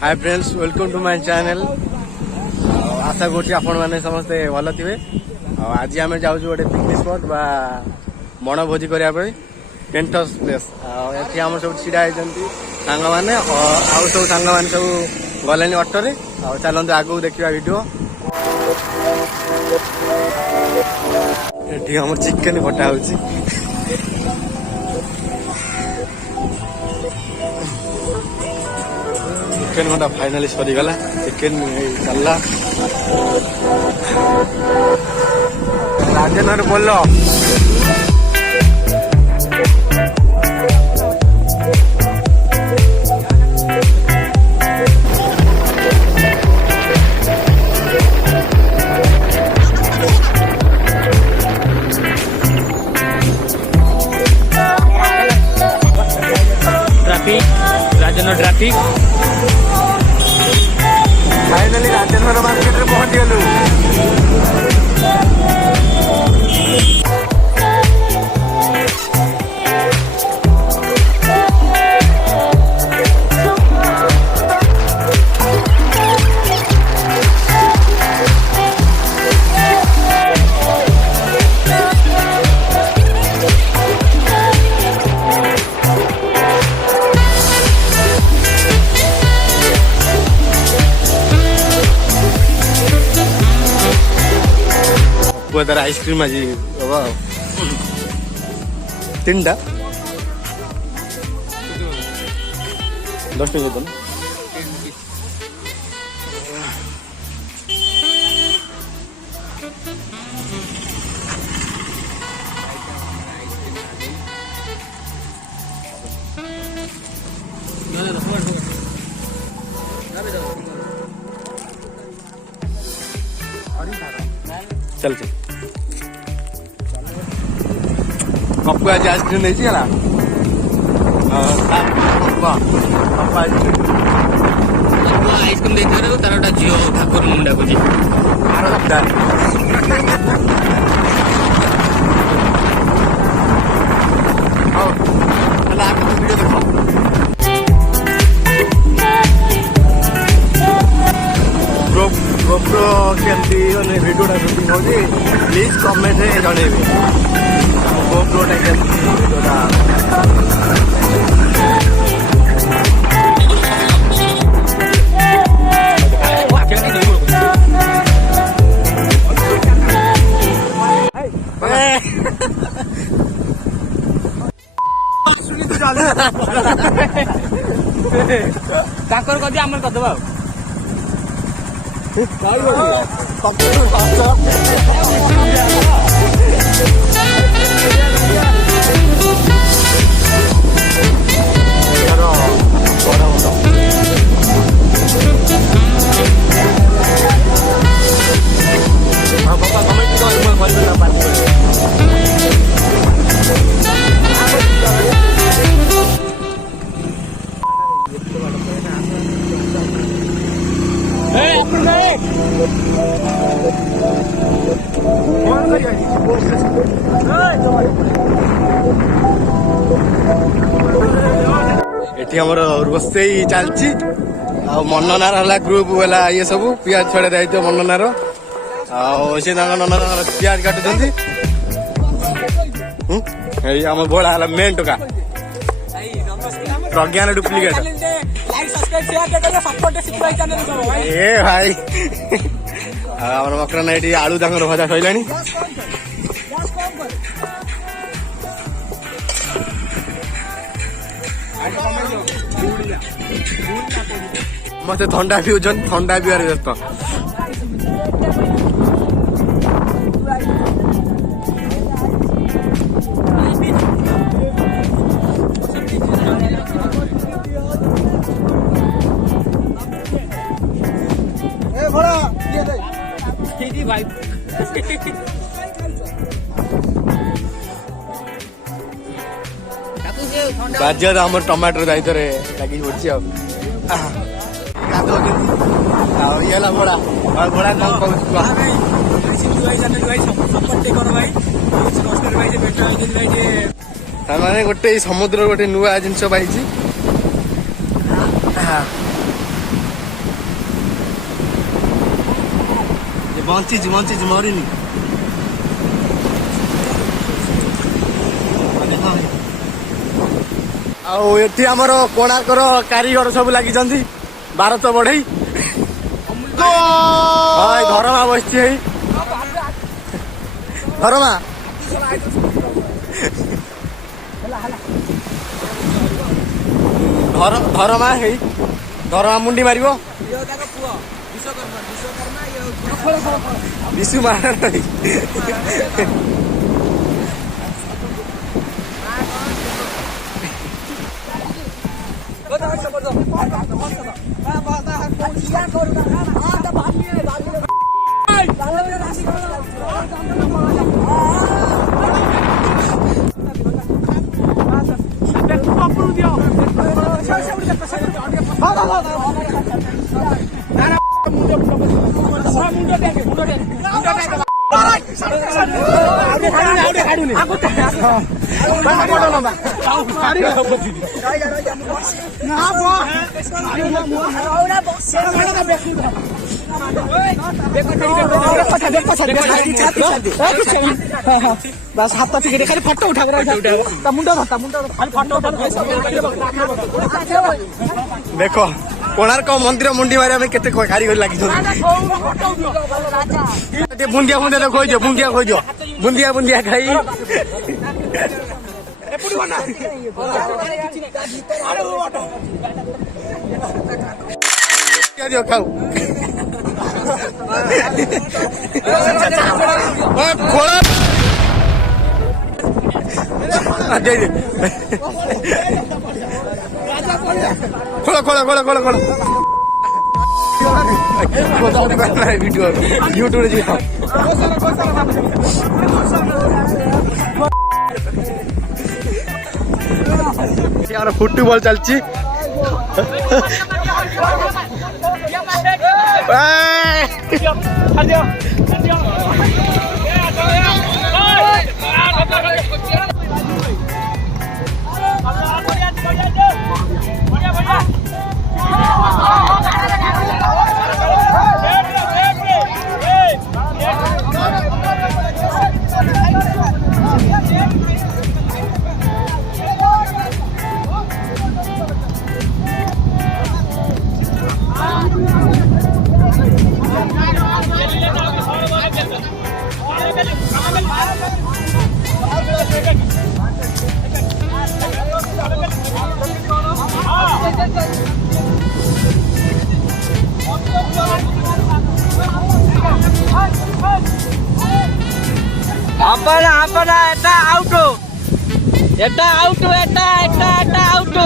Hi friends, welcome to my channel. आशा करुँच आपण मैंने समस्ते भल थे। आज आम जाऊँ गोटे पिकनिक स्पॉट बा बनभोजी करने टेंट हाउस प्लेस। ये आम सब छिड़ा होती सांग मैंने आउ सब सांग मैंने सब गले अटोरे। चलते आगू देखा वीडियो। ये आम चिकेन कटा हो चिकेन घंटा फाइनाली सरीगला। चिकेन चलला राजेंद्र बोल traffic Rajendra traffic finally Rajendra market में पहुंच गलु। तार आइसक्रीम आज 3टा 10 टका तो चल चल पप्पू आज आइसक्रीम नहीं गला आइसक्रीम देखिए तार गोटे झील ठाकुर मुंडा को गोप्रो केमती भिडियोटा सुटिंग हो प्लीज कमेंट जनइबे गोप्रोटा केमती भिडियोटा ତାଙ୍କର କଦି ଆମର କରିଦେବା एठी हमर रोसई चलची आ मननार हला ग्रुप वाला ये सब पियाज छड़े दायित्व मननार आ से ननार पियाज काटु जंती ए हम बोला हला मेन टका प्रज्ञान डुप्लीकेट लाइक सब्सक्राइब शेयर करके सपोर्ट सिक्वाई चैनल को भाई ए भाई हमर मकरना एठी आलू दांगर भजा खइलानी मत ठंडा पिउछन ठंडा पियार व्यस्त बाजार आम टमाटर दायित्व लगी पड़ी ये बड़ा बड़ा कौन कहूँ गोटे समुद्र गोटे नुआ जिनस पाई ବଞ୍ଚିଛି ମରିନି। ଆଉ ଏଠି ଆମର କୋଣାର୍କର କାରିଗର ସବୁ ଲାଗିଛନ୍ତି। ଭାରତ ବଢେଇ ହଁ ଧରମା ବସିଛି ହେଇ ଧରମା ଧରମା ହେଇ ଧରମା ମୁଣ୍ଡି ମାରିବ ବିଶୁ ମାର बस हाथ खाली फटो उठा मुंड देख कोणार्क मंदिर मुंडी मारे केते कारीगर लगी बुंदिया बुंदिया खोज बुंदिया खोज बुंदिया बुंदिया खाई दियो खाऊ खोला खोला खोला खोला खोला खोला वीडियो यूट्यूब यार फुटबॉल चलची এটা আউট এটা আউট এটা এটা এটা আউট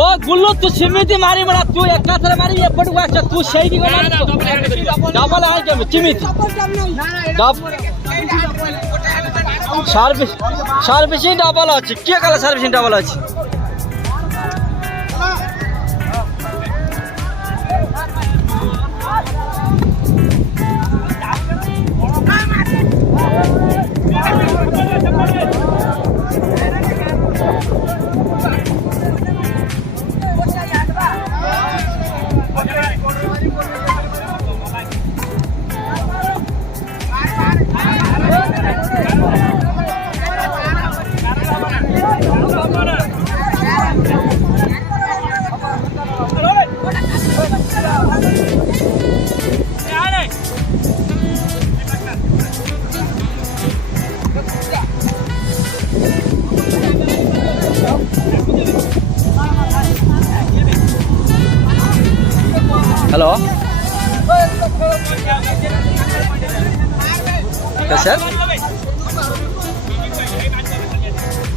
ओ गुल्लू तू सिमिति मारी बड़ा तू एकाथरे मारी एपटू आछ तू सेही गला डबल आ के सिमिति सर्विसिंग डबल अछि के कला सर्विसिंग डबल अछि हेलो कैसे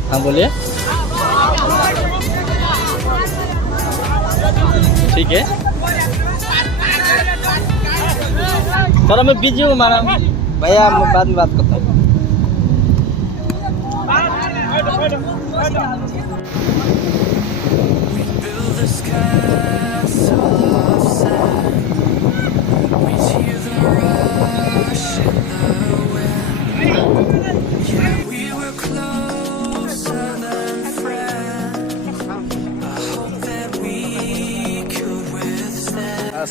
हाँ बोलिए ठीक है सर मैं बिजी हूँ मारा भैया मैं बाद में बात करता हूँ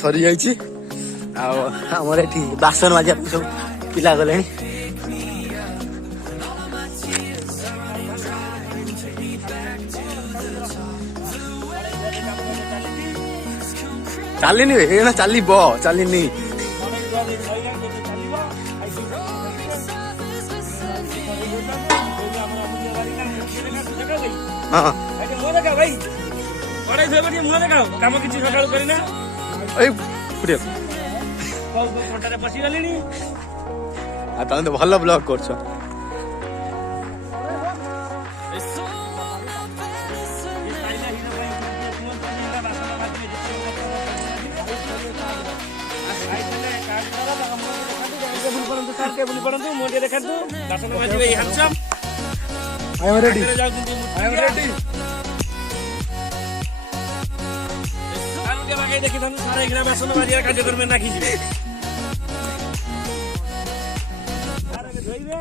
ସରିଯାଇଛି। ଆଉ ଆମର ଏଠି ବାସନ ମାଜିବା ପାଇଁ ସବୁ ପିଲା ଗଲେଣି। ଚାଲିନି ବେ ଏଇନା ଚାଲିବ ଚାଲିନି। ହଁ କାମ କିଛି ସକାଳୁ କରିନା ଏଇ ପୁଡ଼ିଆ। ଘଣ୍ଟାରେ ପଶିଗଲିଣି। ଆଉ ତମେ ତ ଭଲ ବ୍ଲଗ କରୁଛ। ମୁଁ ଟିକେ ଦେଖାନ୍ତୁ ବାସନ ମାଜିବେ ହ୍ୟାଣ୍ଡସମ୍। I am ready. ଯାଉଛନ୍ତି ଦେଖିଥାନ୍ତୁ ସାରା ଏଇଖିଣା ବାସନ ମାଜିବା କାର୍ଯ୍ୟକ୍ରମରେ ନାଖିଯିବେ। ଧୋଇବେ।